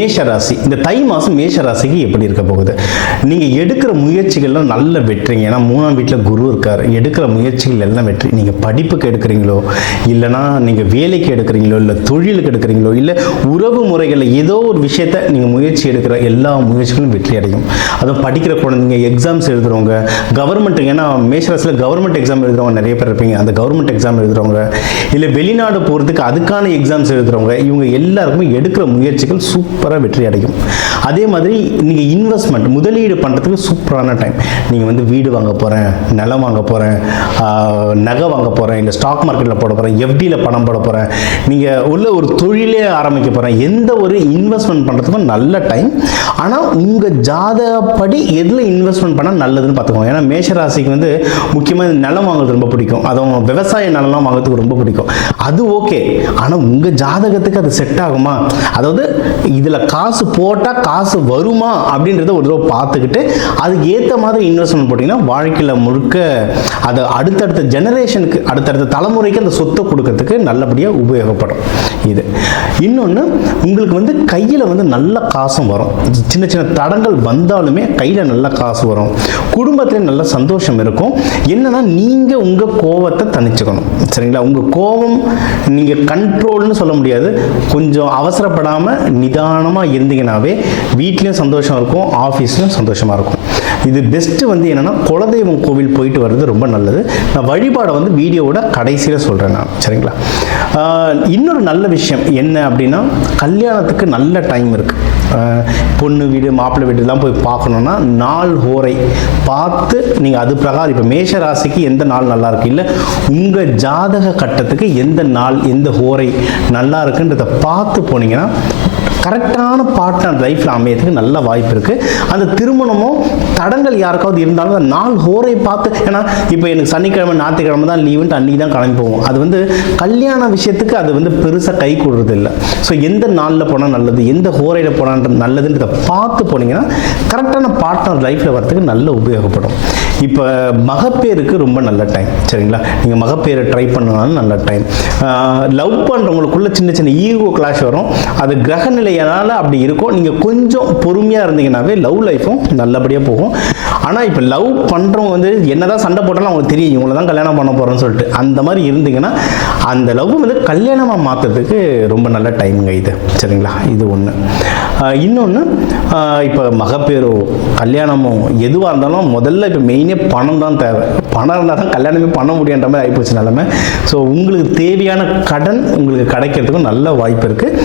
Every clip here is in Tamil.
மேஷராசி, இந்த தை மாதம் மேஷராசிக்கு எப்படி இருக்க போகுது? நீங்கள் எடுக்கிற முயற்சிகள்லாம் நல்ல வெற்றிங்க. ஏன்னா 3ஆம் வீட்டில் குரு இருக்கார். எடுக்கிற முயற்சிகள் எல்லாம் வெற்றி. நீங்கள் படிப்புக்கு எடுக்கிறீங்களோ, இல்லைனா நீங்கள் வேலைக்கு எடுக்கிறீங்களோ, இல்லை தொழிலுக்கு எடுக்கிறீங்களோ, இல்லை உறவு முறைகளில் ஏதோ ஒரு விஷயத்தை நீங்கள் முயற்சி எடுக்கிற எல்லா முயற்சிகளும் வெற்றி அடையும். அதுவும் படிக்கிற குழந்தைங்க, எக்ஸாம்ஸ் எழுதுகிறவங்க, கவர்மெண்ட்டுங்க, ஏன்னா மேஷராசியில் கவர்மெண்ட் எக்ஸாம் எழுதுகிறவங்க நிறைய பேர் இருப்பீங்க. அந்த கவர்மெண்ட் எக்ஸாம் எழுதுகிறவங்க, இல்லை வெளிநாடு போகிறதுக்கு அதுக்கான எக்ஸாம்ஸ் எழுதுகிறவங்க, இவங்க எல்லாருக்குமே எடுக்கிற முயற்சிகள் சூப்பராக வெற்றி அடையும். அதே மாதிரி நீங்கள் இன்வெஸ்ட்மெண்ட், முதலீடு பண்ணுறதுக்கு சூப்பரான டைம். நீங்கள் வந்து வீடு வாங்க போகிறேன், நிலம் வாங்க போகிறேன், நகை வாங்க போகிறேன், இல்லை ஸ்டாக் மார்க்கெட்டில் போட போகிறேன், எஃப்டியில் பணம் போட போகிறேன், நீங்கள் உள்ள ஒரு தொழிலே ஆரம்பிக்க போகிறேன், எந்த ஒரு இன்வெஸ்ட்மெண்ட் பண்ணுறதுக்கும் நல்ல டைம். ஆனால் உங்கள் ஜாதகப்படி எதில் இன்வெஸ்ட்மெண்ட் பண்ணால் நல்லதுன்னு பார்த்துக்கோங்க. ஏன்னா மேஷராசிக்கு வந்து முக்கியமாக நிலம் வாங்குறது ரொம்ப பிடிக்கும். அதுவும் விவசாய நிலம்லாம் வாங்குறதுக்கு ரொம்ப பிடிக்கும். அது ஓகே, ஆனால் உங்கள் ஜாதகத்துக்கு அது செட் ஆகுமா, அதாவது இதில் காசு போட்டால் காசு வருமா அப்படின்றத ஒரு தடவை பார்த்துக்கிட்டு அதுக்கு ஏற்ற மாதிரி இன்வெஸ்ட்மெண்ட் போட்டிங்கன்னா வாழ்க்கையில் முழுக்க அதை அடுத்தடுத்த ஜெனரேஷனுக்கு, அடுத்தடுத்த தலைமுறைக்கு அந்த சொத்தை கொடுக்கறதுக்கு நல்லபடியாக உபயோகப்படும். இது இன்னொன்று, உங்களுக்கு வந்து கையில் வந்து நல்ல காசும் வரும். சின்ன சின்ன தடங்கள் வந்தாலுமே கையில் நல்ல காசு வரும். குடும்பத்தில் நல்ல சந்தோஷம் இருக்கும். என்னன்னா நீங்கள் உங்கள் கோவத்தை தணிச்சுக்கணும். சரிங்களா? உங்கள் கோபம் நீங்கள் கண்ட்ரோல்னு சொல்ல முடியாது, கொஞ்சம் அவசரப்படாமல் நிதானமாக இருந்தீங்கன்னாவே வீட்லேயும் சந்தோஷம் இருக்கும், ஆஃபீஸ்லையும் சந்தோஷமாக இருக்கும். இது பெஸ்ட்டு வந்து என்னென்னா குலதெய்வம் கோவில் போயிட்டு வர்றது ரொம்ப நல்லது. நான் வழிபாடை வந்து வீடியோவோட கடைசியில் சொல்கிறேன் நான். சரிங்களா? இன்னொரு நல்ல விஷயம் என்ன அப்படின்னா, கல்யாணத்துக்கு நல்ல டைம் இருக்குது. பொண்ணு வீடு மாப்பிள்ளை வீடுலாம் போய் பார்க்கணுன்னா நாள் ஹோரை பார்த்து நீங்கள் அது பிரகாரம், இப்போ மேஷ ராசிக்கு எந்த நாள் நல்லா இருக்கு, இல்லை உங்கள் ஜாதக கட்டத்துக்கு எந்த நாள் எந்த ஹோரை நல்லா இருக்குன்றதை பார்த்து போனீங்கன்னா கரெக்டான பார்ட்னர் லைஃப்பில் அமையறதுக்கு நல்ல வாய்ப்பு இருக்குது. அந்த திருமணமும் தடங்கள் யாருக்காவது இருந்தாலும் அந்த நாள் ஹோரை பார்த்து, ஏன்னா இப்போ எனக்கு சனிக்கிழமை ஞாயிற்றுக்கிழமை தான் லீவுன்ட்டு அன்றைக்கி தான் கிளம்பி போவோம். அது வந்து கல்யாண விஷயத்துக்கு அது வந்து பெருசாக கை கொடுறது இல்லை. ஸோ எந்த நாளில் போனால் நல்லது, எந்த ஹோரையில் போனால் நல்லதுன்றதை பார்த்து போனீங்கன்னா கரெக்டான பார்ட்னர் லைஃப்பில் வரதுக்கு நல்ல உபயோகப்படும். இப்போ மகப்பேருக்கு ரொம்ப நல்ல டைம். சரிங்களா? நீங்கள் மகப்பேரை ட்ரை பண்ணனாலும் நல்ல டைம். லவ் பண்ணுறவங்களுக்குள்ள சின்ன சின்ன ஈகோ கிளாஷ் வரும். அது கிரகநிலையினால் அப்படி இருக்கும். நீங்கள் கொஞ்சம் பொறுமையாக இருந்தீங்கன்னாவே லவ் லைஃப்பும் நல்லபடியாக போகும். ஆனால் இப்போ லவ் பண்ணுறவங்க வந்து என்னதான் சண்டை போட்டாலும் அவங்களுக்கு தெரியும் இவங்களை தான் கல்யாணம் பண்ண போகிறோன்னு சொல்லிட்டு, அந்த மாதிரி இருந்தீங்கன்னா அந்த லவ் வந்து கல்யாணமாக மாற்றுறதுக்கு ரொம்ப நல்ல டைமுங்க இது. சரிங்களா? இது ஒன்று. இன்னொன்று, இப்போ மகப்பேரோ கல்யாணமோ எதுவாக இருந்தாலும் முதல்ல இப்போ மெயினே பணம் தான் தேவை. பணம் இருந்தால் தான் கல்யாணமே பண்ண முடியுன்ற மாதிரி ஆகிப்போச்சு நிலைமை. ஸோ உங்களுக்கு தேவையான கடன் உங்களுக்கு கிடைக்கிறதுக்கும் நல்ல வாய்ப்பு இருக்குது.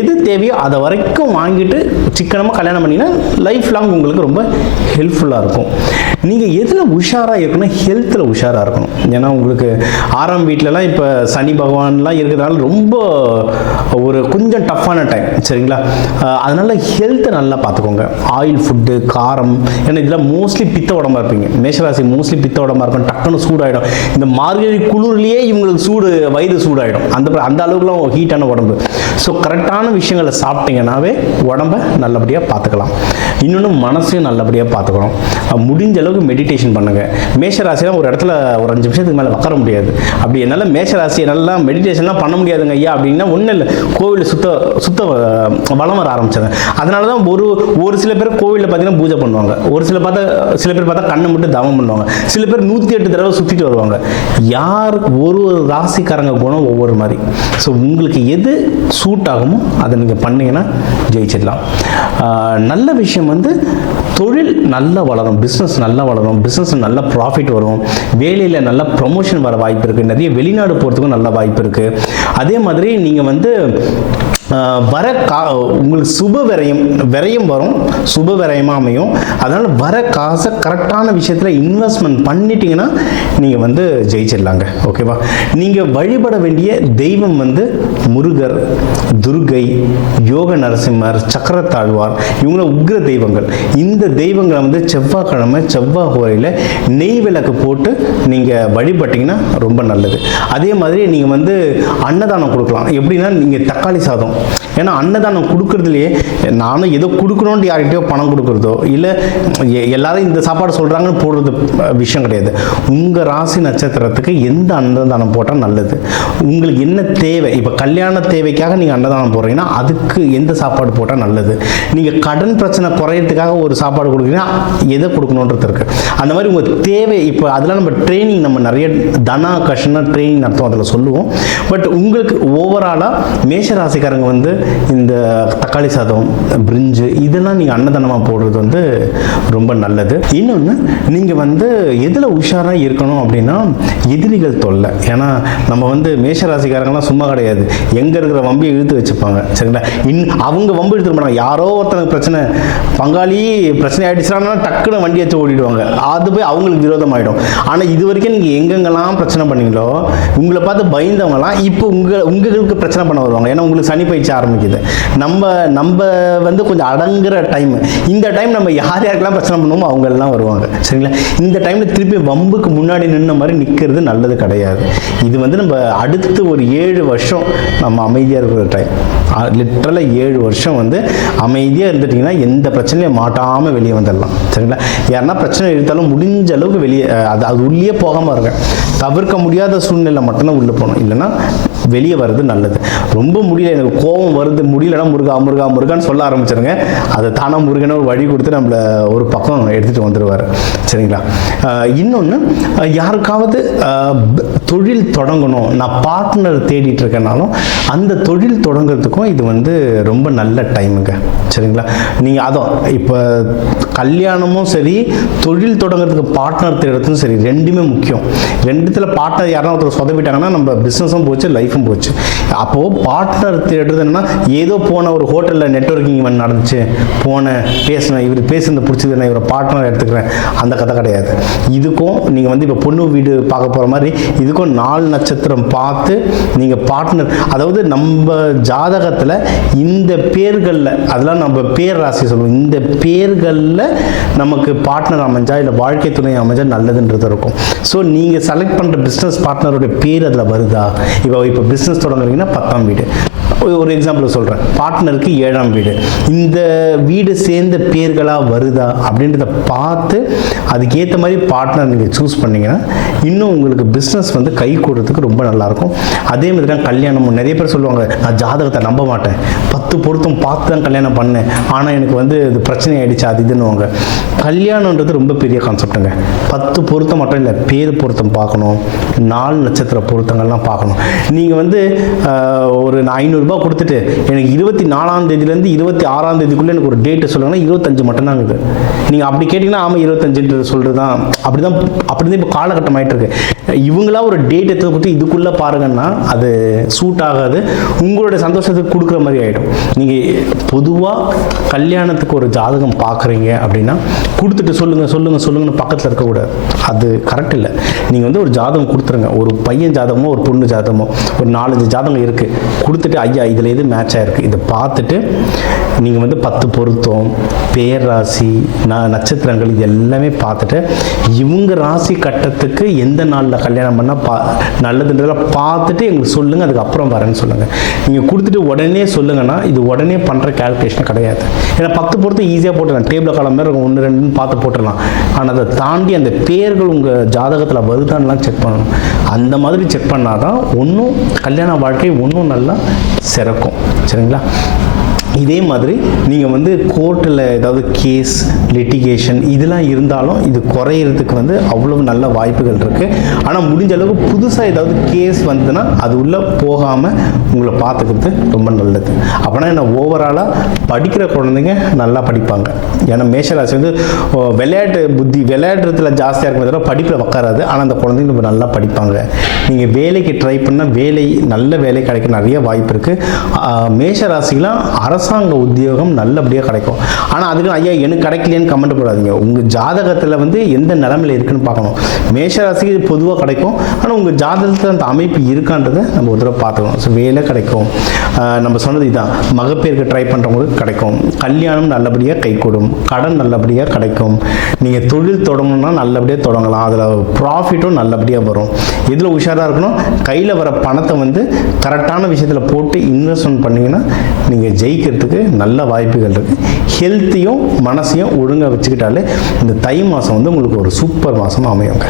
எது தேவையோ அதை வரைக்கும் வாங்கிட்டு சிக்கனமாக கல்யாணம் பண்ணிங்கன்னா லைஃப் லாங் உங்களுக்கு ரொம்ப ஹெல்ப்ஃபுல்லாக இருக்கும். நீங்கள் எதில் உஷாராக இருக்கணும், ஹெல்த்தில் உஷாராக இருக்கணும். ஏன்னா உங்களுக்கு 6ஆம் வீட்டிலலாம் இப்போ சனி பகவான்லாம் இருக்கிறதுனால ரொம்ப ஒரு கொஞ்சம் டஃப்பான டைம். சரிங்களா? அதனால் ஹெல்த்தை நல்லா பார்த்துக்கோங்க. ஆயில் ஃபுட்டு, காரம், ஏன்னா இதெல்லாம் மோஸ்ட்லி பித்த உடம்பா இருப்பீங்க. மேஷராசி மோஸ்ட்லி பித்த உடம்பா இருக்கும். டக்குன்னு சூடாயிடும். இந்த மார்கழி குளிர்லேயே இவங்களுக்கு வயிறு சூடாயிடும். அந்த அளவுக்குலாம் ஹீட்டான உடம்பு. ஸோ கரெக்டான விஷயங்களை சாப்பிட்டீங்கன்னாவே உடம்பை நல்லபடியாக பார்த்துக்கலாம். இன்னொன்று, மனசையும் நல்லபடியாக பார்த்துக்கணும். முடிஞ்ச அளவுக்கு மெடிடேஷன் பண்ணுங்கள். மேஷராசிலாம் ஒரு இடத்துல ஒரு 5 நிமிஷத்துக்கு மேலே உட்கார முடியாது. அப்படி என்னால் மேஷராசி என்னால் மெடிடேஷன்லாம் பண்ண முடியாதுங்க ஐயா அப்படின்னா ஒன்றும் இல்லை, கோவிலில் சுத்த வளம் வர ஆரம்பிச்சாங்க. அதனால தான் ஒரு சில பேர் கோவிலில் பார்த்தீங்கன்னா பூஜை பண்ணுவாங்க, சில பேர் பார்த்தா கண்ணை மட்டும் தவம் பண்ணுவாங்க, சில பேர் 108 தடவை சுற்றிட்டு வருவாங்க. யார் ஒரு ராசிக்காரங்க குணம் ஒவ்வொரு மாதிரி. ஸோ உங்களுக்கு எது சூட் ஆகுமோ அதை நீங்கள் பண்ணீங்கன்னா ஜெயிச்சிடலாம். நல்ல விஷயம் வந்து தொழில் நல்லா வளரும், பிஸ்னஸ் நல்லா வளரும், பிஸ்னஸ் நல்ல ப்ராஃபிட் வரும், வேலையில் நல்ல ப்ரொமோஷன் வர வாய்ப்பு இருக்குது, நிறைய வெளிநாடு போகிறதுக்கும் நல்ல வாய்ப்பு இருக்குது. அதே மாதிரி நீங்கள் வந்து உங்களுக்கு சுப விரயம் வரும், சுப விரயமாக அமையும். அதனால் வர காசை கரெக்டான விஷயத்தில் இன்வெஸ்ட்மெண்ட் பண்ணிட்டீங்கன்னா நீங்கள் வந்து ஜெயிச்சிடலாங்க. ஓகேவா? நீங்கள் வழிபட வேண்டிய தெய்வம் வந்து முருகர், துர்கை, யோக நரசிம்மர், சக்கரத்தாழ்வார், இவங்கள உக்ர தெய்வங்கள். இந்த தெய்வங்களை வந்து செவ்வாய்க்கிழமை செவ்வாய் கோயிலில் நெய் விளக்கு போட்டு நீங்கள் வழிபட்டிங்கன்னா ரொம்ப நல்லது. அதே மாதிரி நீங்கள் வந்து அன்னதானம் கொடுக்கலாம். எப்படின்னா, நீங்கள் தக்காளி சாதம் ஏன்னா அன்னதானம் கொடுக்குறதுலையே நானும் ஏதோ கொடுக்கணும்னு யார்கிட்டயோ பணம் கொடுக்குறதோ இல்லை எல்லாரும் இந்த சாப்பாடு சொல்கிறாங்கன்னு போடுறது விஷயம் கிடையாது. உங்கள் ராசி நட்சத்திரத்துக்கு எந்த அன்னதானம் போட்டால் நல்லது, உங்களுக்கு என்ன தேவை, இப்போ கல்யாண தேவைக்காக நீங்கள் அன்னதானம் போடுறீங்கன்னா அதுக்கு எந்த சாப்பாடு போட்டால் நல்லது, நீங்கள் கடன் பிரச்சனை குறையிறதுக்காக ஒரு சாப்பாடு கொடுக்குறீங்கன்னா எதை கொடுக்கணுன்றது இருக்குது. அந்த மாதிரி உங்கள் தேவை இப்போ அதெல்லாம் நம்ம ட்ரைனிங் நம்ம நிறைய தனா கஷ்டம் ட்ரைனிங் நடத்தும், அதில் சொல்லுவோம். பட் உங்களுக்கு ஓவராலாக மேஷ ராசிக்காரங்க வந்து இந்த தக்காளி சாதம், பிரிஞ்சு இதெல்லாம் நீங்கள் அன்னதானமாக போடுறது வந்து ரொம்ப நல்லது. இன்னொன்று நீங்கள் வந்து எதில் உஷாராக இருக்கணும் அப்படின்னா எதிரிகள் தொல்லை. ஏன்னா நம்ம வந்து மேஷராசிக்காரங்களாம் சும்மா கிடையாது, எங்கே இருக்கிற வம்பியை இழுத்து வச்சுப்பாங்க. சரிங்களா, அவங்க வம்பு எடுத்துக்க மாட்டாங்க. யாரோ ஒருத்தனுக்கு பிரச்சனை, பங்காளி பிரச்சனை ஆகிடுச்சுன்னா டக்குன்னு வண்டி வச்சு ஓடிடுவாங்க, அது போய் அவங்களுக்கு விரோதமாயிடும். ஆனால் இது வரைக்கும் நீங்கள் எங்கெங்கெல்லாம் பிரச்சனை பண்ணீங்களோ உங்களை பார்த்து பயந்தவங்கலாம் இப்போ உங்களுக்கு பிரச்சனை பண்ண வருவாங்க. ஏன்னா உங்களுக்கு சனி பயிற்சி ஆரம்பிக்குது. நம்ம வந்து கொஞ்சம் அடங்குற டைம், இந்த டைம் நம்ம யார் யாருக்கெல்லாம் பிரச்சனை பண்ணுவோமோ அவங்க எல்லாம் வருவாங்க. சரிங்களா, இந்த டைம்ல திருப்பி வம்புக்கு முன்னாடி நின்ன மாதிரி நிற்கிறது நல்லது கிடையாது. இது வந்து நம்ம அடுத்து ஒரு 7 வருஷம் நம்ம அமைதியாக இருக்கிற டைம். லிட்டரலாக 7 வருஷம் வந்து அமைதியாக இருந்துட்டிங்கன்னா எந்த பிரச்சனையும் மாட்டாமல் வெளியே வந்துடலாம். சரிங்களா, யாருன்னா பிரச்சனை எடுத்தாலும் முடிஞ்ச அளவுக்கு வெளியே அது உள்ளே போகாமல் இருங்க. தவிர்க்க முடியாத சூழ்நிலை மட்டும்தான் உள்ளே போகணும், இல்லைன்னா வெளியே வர்றது நல்லது. ரொம்ப முடியல, எனக்கு கோபம் வருது, முடியலன்னா முருகா முருகா முருகான்னு சொல்ல ஆரம்பிச்சிருங்க. அதை தானே முருகனை ஒரு வழி கொடுத்து நம்மளை ஒரு பக்கம் எடுத்துகிட்டு வந்துடுவார். சரிங்களா, இன்னொன்று யாருக்காவது தொழில் தொடங்கணும், நான் பார்ட்னர் தேடிட்டு இருக்கேனாலும் அந்த தொழில் தொடங்குறதுக்கும் இது வந்து ரொம்ப நல்ல டைமுங்க. சரிங்களா, நீங்கள் அதான் இப்போ கல்யாணமும் சரி தொழில் தொடங்குறதுக்கு பார்ட்னர் தேடுறதும் சரி ரெண்டுமே முக்கியம். ரெண்டுத்தில் பார்ட்னர் யாராவது ஒருத்தர் சொதப்பிட்டாங்கன்னா நம்ம பிஸ்னஸும் போச்சு, லைஃபும் போச்சு. அப்போது பார்ட்னர் தேடுறது என்னன்னா ஏதோ போன ஒரு ஹோட்டலில் நெட்வொர்க்கிங் நடந்துச்சு, போனேன் பேசினேன், இவர் பேசுனது பிடிச்சது, நான் இவரை பார்ட்னர் எடுத்துக்கிறேன், அந்த கதை கிடையாது. இதுக்கும் நீங்கள் வந்து இப்போ பொண்ணு வீடு பார்க்க போகிற மாதிரி இதுக்கும் 4 நட்சத்திரம் பார்த்து நீங்கள் பார்ட்னர், அதாவது நம்ம ஜாதகத்தில் இந்த பேர்களில், அதெல்லாம் நம்ம பேர் ராசி சொல்லுவோம், இந்த பேர்களில் நமக்கு பார்ட்னர் அமைஞ்சா இல்லை வாழ்க்கை துணை அமைஞ்சா நல்லதுன்றது இருக்கும். ஸோ நீங்கள் செலக்ட் பண்ணுற பிஸ்னஸ் பார்ட்னரோட பேர் அதில் வருதா. இப்போ பிஸ்னஸ் தொடங்குறீங்கன்னா 10ஆம் வீடு, ஒரு எக்ஸாம்பிள் சொல்கிறேன், பார்ட்னருக்கு 7ஆம் வீடு, இந்த வீடு சேர்ந்த பேர்களாக வருதா அப்படின்றத பார்த்து அதுக்கேற்ற மாதிரி பார்ட்னர் நீங்கள் சூஸ் பண்ணிங்கன்னா இன்னும் உங்களுக்கு பிஸ்னஸ் வந்து கை கூடுறதுக்கு ரொம்ப நல்லாயிருக்கும். அதே மாதிரி தான் கல்யாணமும் நிறைய பேர் சொல்லுவாங்க, நான் ஜாதகத்தை நம்ப மாட்டேன், 10 பொருத்தம் பார்த்து தான் கல்யாணம் பண்ணேன், ஆனால் எனக்கு வந்து இது பிரச்சனை ஆகிடுச்சு அது இதுன்னுவாங்க. கல்யாணன்றது ரொம்ப பெரிய கான்செப்ட்டுங்க. 10 பொருத்தம் மட்டும் இல்லை, பேர் பொருத்தம் பார்க்கணும், 4 நட்சத்திர பொருத்தங்கள்லாம் பார்க்கணும். நீங்கள் வந்து ஒரு 500 ரூபாய் கொடுத்துட்டு எனக்கு 24ஆம் தேதியிலேருந்து 26ஆம் தேதிக்குள்ளே எனக்கு ஒரு டேட்டு சொல்லுங்கன்னா 25 மட்டும்தான் இருக்குது. நீங்கள் அப்படி கேட்டிங்கன்னா ஆமாம் 25 சொல்கிறது தான், அப்படி தான் இப்போ காலகட்டம் ஆகிட்டு இருக்கு. இவங்களா ஒரு டேட் எடுத்து கொடுத்து இதுக்குள்ளே பாருங்கன்னா அது சூட் ஆகாது, உங்களோட சந்தோஷத்துக்கு கொடுக்குற மாதிரி ஆகிடும். நீங்கள் பொதுவாக கல்யாணத்துக்கு ஒரு ஜாதகம் பார்க்குறீங்க அப்படின்னா கொடுத்துட்டு சொல்லுங்கன்னு பக்கத்தில் இருக்கக்கூடாது, அது கரெக்ட் இல்லை. நீங்கள் வந்து ஒரு ஜாதகம் கொடுத்துருங்க, ஒரு பையன் ஜாதகமோ ஒரு பொண்ணு ஜாதகமோ ஒரு 4-5 ஜாதகம் இருக்குது, கொடுத்துட்டு ஐயா இதில் எது மேட்ச் ஆகிருக்கு இதை பார்த்துட்டு நீங்கள் வந்து 10 பொருத்தம், பேர் ராசி, நட்சத்திரங்கள் இது எல்லாமே பார்த்துட்டு இவங்க ராசி கட்டத்துக்கு எந்த நாளில் கல்யாணம் பண்ணால் நல்லதுன்றதெல்லாம் பார்த்துட்டு எங்களுக்கு சொல்லுங்கள், அதுக்கப்புறம் வரேன்னு சொல்லுங்கள். நீங்கள் கொடுத்துட்டு உடனே சொல்லுங்கன்னா இது உடனே பண்ணுற கேல்குலேஷன் கிடையாது. ஏன்னா 10 பொருத்தம் ஈஸியாக போட்டுடலாம், டேபிள் காலம் மாதிரி 1 2 பார்த்து போட்டுடலாம். ஆனால் அதை தாண்டி அந்த பேர்கள் உங்கள் ஜாதகத்தில் வருதான்லாம் செக் பண்ணணும். அந்த மாதிரி செக் பண்ணால் தான் ஒன்றும் கல்யாண வாழ்க்கை ஒன்றும் நல்லா சிறக்கும். சரிங்களா, இதே மாதிரி நீங்கள் வந்து கோர்ட்டில் ஏதாவது கேஸ் லிட்டிகேஷன் இதெல்லாம் இருந்தாலும் இது குறையிறதுக்கு வந்து அவ்வளவு நல்ல வாய்ப்புகள் இருக்குது. ஆனால் முடிஞ்ச அளவுக்கு புதுசாக ஏதாவது கேஸ் வந்ததுன்னா அது உள்ளே போகாமல் உங்களை பார்த்துக்கிறது ரொம்ப நல்லது. அப்படின்னா என்ன, ஓவராலாக படிக்கிற குழந்தைங்க நல்லா படிப்பாங்க. ஏன்னா மேஷராசி வந்து விளையாட்டு புத்தி, விளையாடுறதுல ஜாஸ்தியாக இருக்கிறத தவிர படிப்பில் உட்காராது. ஆனால் அந்த குழந்தைங்க ரொம்ப நல்லா படிப்பாங்க. நீங்கள் வேலைக்கு ட்ரை பண்ணால் நல்ல வேலை கிடைக்க நிறைய வாய்ப்பு இருக்குது. மேஷராசிலாம் அரசு அரசாங்க உத்தியோகம் நல்லபடியாக கிடைக்கும். ஆனால் அதுக்கு ஐயா எனக்கு கிடைக்கலையேன்னு கமெண்ட் போடாதீங்க. உங்கள் ஜாதகத்தில் வந்து எந்த நிலைமையில் இருக்குன்னு பார்க்கணும். மேஷராசிக்கு இது பொதுவாக கிடைக்கும், ஆனால் உங்கள் ஜாதகத்தில் அந்த அமைப்பு இருக்கான்றதை நம்ம ஒரு தடவை பார்த்துக்கணும். ஸோ வேலை கிடைக்கும், நம்ம சொன்னது இதுதான், மகப்பேருக்கு ட்ரை பண்ணுறவங்களுக்கு கிடைக்கும், கல்யாணம் நல்லபடியாக கைகூடும், கடன் நல்லபடியாக கிடைக்கும், நீங்கள் தொழில் தொடங்கணும்னா நல்லபடியாக தொடங்கலாம், அதில் ப்ராஃபிட்டும் நல்லபடியாக வரும். இதில் உஷாராக இருக்கணும். கையில் வர பணத்தை வந்து கரெக்டான விஷயத்தில் போட்டு இன்வெஸ்ட்மெண்ட் பண்ணிங்கன்னா நீங்கள் ஜெயிக்கிறதுக்கு நல்ல வாய்ப்புகள் இருக்குது. ஹெல்த்தையும் மனசையும் ஒழுங்காக வச்சுக்கிட்டாலே இந்த தை மாதம் வந்து உங்களுக்கு ஒரு சூப்பர் மாதமாக அமையுங்க.